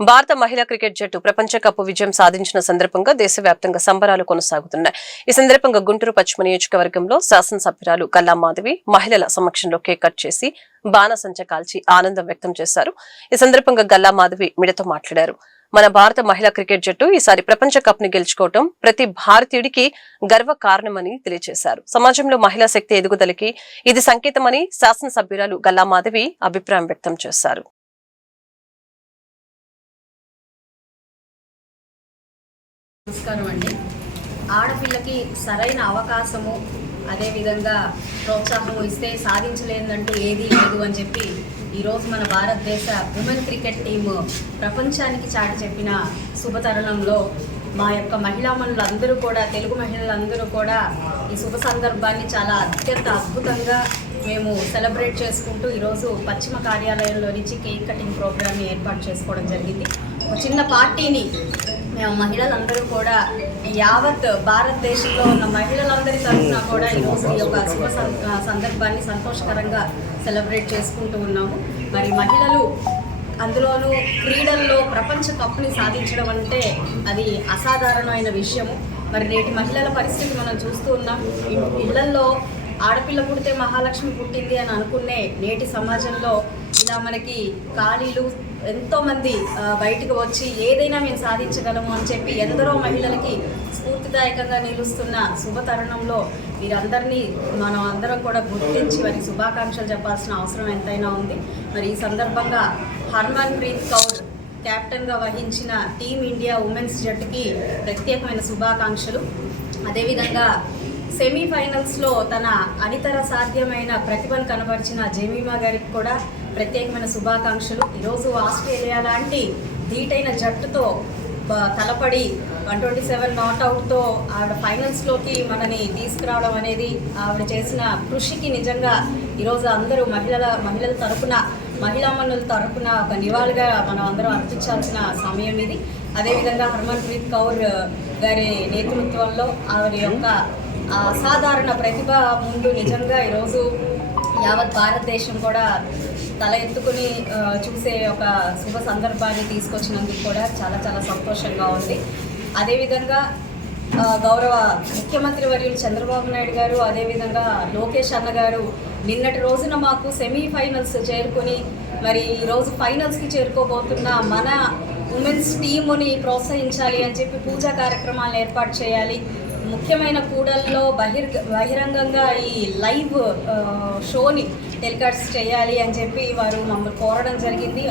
భారత మహిళా క్రికెట్ జట్టు ప్రపంచ కప్ విజయం సాధించిన సందర్భంగా దేశవ్యాప్తంగా సంబరాలు కొనసాగుతున్నాయి. ఈ సందర్భంగా గుంటూరు పశ్చిమ నియోజకవర్గంలో శాసనసభ్యురాలు గల్లా మాధవి మహిళల సమక్షంలో కేక్ కట్ చేసి బాణసంచ కాల్చి ఆనందం వ్యక్తం చేశారు. ఈ సందర్భంగా గల్లా మాధవి మీడియాతో మాట్లాడారు. మన భారత మహిళా క్రికెట్ జట్టు ఈసారి ప్రపంచ కప్ ని గెలుచుకోవడం ప్రతి భారతీయుడికి గర్వ కారణమని తెలియజేశారు. సమాజంలో మహిళా శక్తి ఎదుగుదలకి ఇది సంకేతమని శాసనసభ్యురాలు గల్లా మాధవి అభిప్రాయం వ్యక్తం చేశారు. నమస్కారం అండి. ఆడపిల్లకి సరైన అవకాశము అదేవిధంగా ప్రోత్సాహము ఇస్తే సాధించలేదంటూ ఏదీ లేదు అని చెప్పి ఈరోజు మన భారతదేశ ఉమెన్ క్రికెట్ టీము ప్రపంచానికి చాటి చెప్పిన శుభతరుణంలో మా యొక్క మహిళామణులందరూ కూడా తెలుగు మహిళలందరూ కూడా ఈ శుభ సందర్భాన్ని చాలా అత్యంత అద్భుతంగా మేము సెలబ్రేట్ చేసుకుంటూ ఈరోజు పశ్చిమ కార్యాలయంలో నుంచి కేక్ కటింగ్ ప్రోగ్రామ్ని ఏర్పాటు చేసుకోవడం జరిగింది. ఒక చిన్న పార్టీని మేము మహిళలందరూ కూడా యావత్ భారతదేశంలో ఉన్న మహిళలందరి తరఫున కూడా ఈరోజు ఈ యొక్క శుభ సందర్భాన్ని సంతోషకరంగా సెలబ్రేట్ చేసుకుంటూ ఉన్నాము. మరి మహిళలు అందులోనూ క్రీడల్లో ప్రపంచ కప్ని సాధించడం అంటే అది అసాధారణమైన విషయము. మరి నేటి మహిళల పరిస్థితి మనం చూస్తూ ఉన్నాం. ఇళ్లల్లో ఆడపిల్ల పుడితే మహాలక్ష్మి పుట్టింది అని అనుకునే నేటి సమాజంలో ఇలా మనకి ఖాళీలు ఎంతోమంది బయటకు వచ్చి ఏదైనా మేము సాధించగలము అని చెప్పి ఎందరో మహిళలకి స్ఫూర్తిదాయకంగా నిలుస్తున్న శుభ తరుణంలో వీరందరినీ మనం అందరం కూడా గుర్తించి వారి శుభాకాంక్షలు చెప్పాల్సిన అవసరం ఎంతైనా ఉంది. మరి ఈ సందర్భంగా హర్మన్ ప్రీత్ కౌర్ కెప్టెన్గా వహించిన టీమిండియా ఉమెన్స్ జట్టుకి ప్రత్యేకమైన శుభాకాంక్షలు. అదేవిధంగా సెమీఫైనల్స్లో తన అనితర సాధ్యమైన ప్రతిభను కనబరిచిన జెమీమా గారికి కూడా ప్రత్యేకమైన శుభాకాంక్షలు. ఈరోజు ఆస్ట్రేలియా లాంటి ధీటైన జట్టుతో తలపడి 127 నాట్అవుట్తో ఆవిడ ఫైనల్స్లోకి మనని తీసుకురావడం అనేది ఆవిడ చేసిన కృషికి నిజంగా ఈరోజు అందరూ మహిళల తరపున మహిళామణుల తరపున ఒక నివాళిగా మనం అందరం అర్పించాల్సిన సమయం ఇది. అదేవిధంగా హర్మన్ ప్రీత్ కౌర్ గారి నేతృత్వంలో ఆవిడ యొక్క అసాధారణ ప్రతిభ ముందు నిజంగా ఈరోజు యావత్ భారతదేశం కూడా తల ఎత్తుకుని చూసే ఒక శుభ సందర్భాన్ని తీసుకొచ్చినందుకు కూడా చాలా చాలా సంతోషంగా ఉంది. అదేవిధంగా గౌరవ ముఖ్యమంత్రి వర్యులు చంద్రబాబు నాయుడు గారు అదేవిధంగా లోకేష్ అన్న గారు నిన్నటి రోజున మాకు సెమీఫైనల్స్ చేరుకొని మరి ఈరోజు ఫైనల్స్కి చేరుకోబోతున్న మన ఉమెన్స్ టీముని ప్రోత్సహించాలి అని చెప్పి పూజా కార్యక్రమాలను ఏర్పాటు చేయాలి. ముఖ్యమైన కూడల్లో బహిరంగంగా ఈ లైవ్ షోని టెలికాస్ట్ చేయాలి అని చెప్పి వారు మమ్మల్ని కోరడం జరిగింది.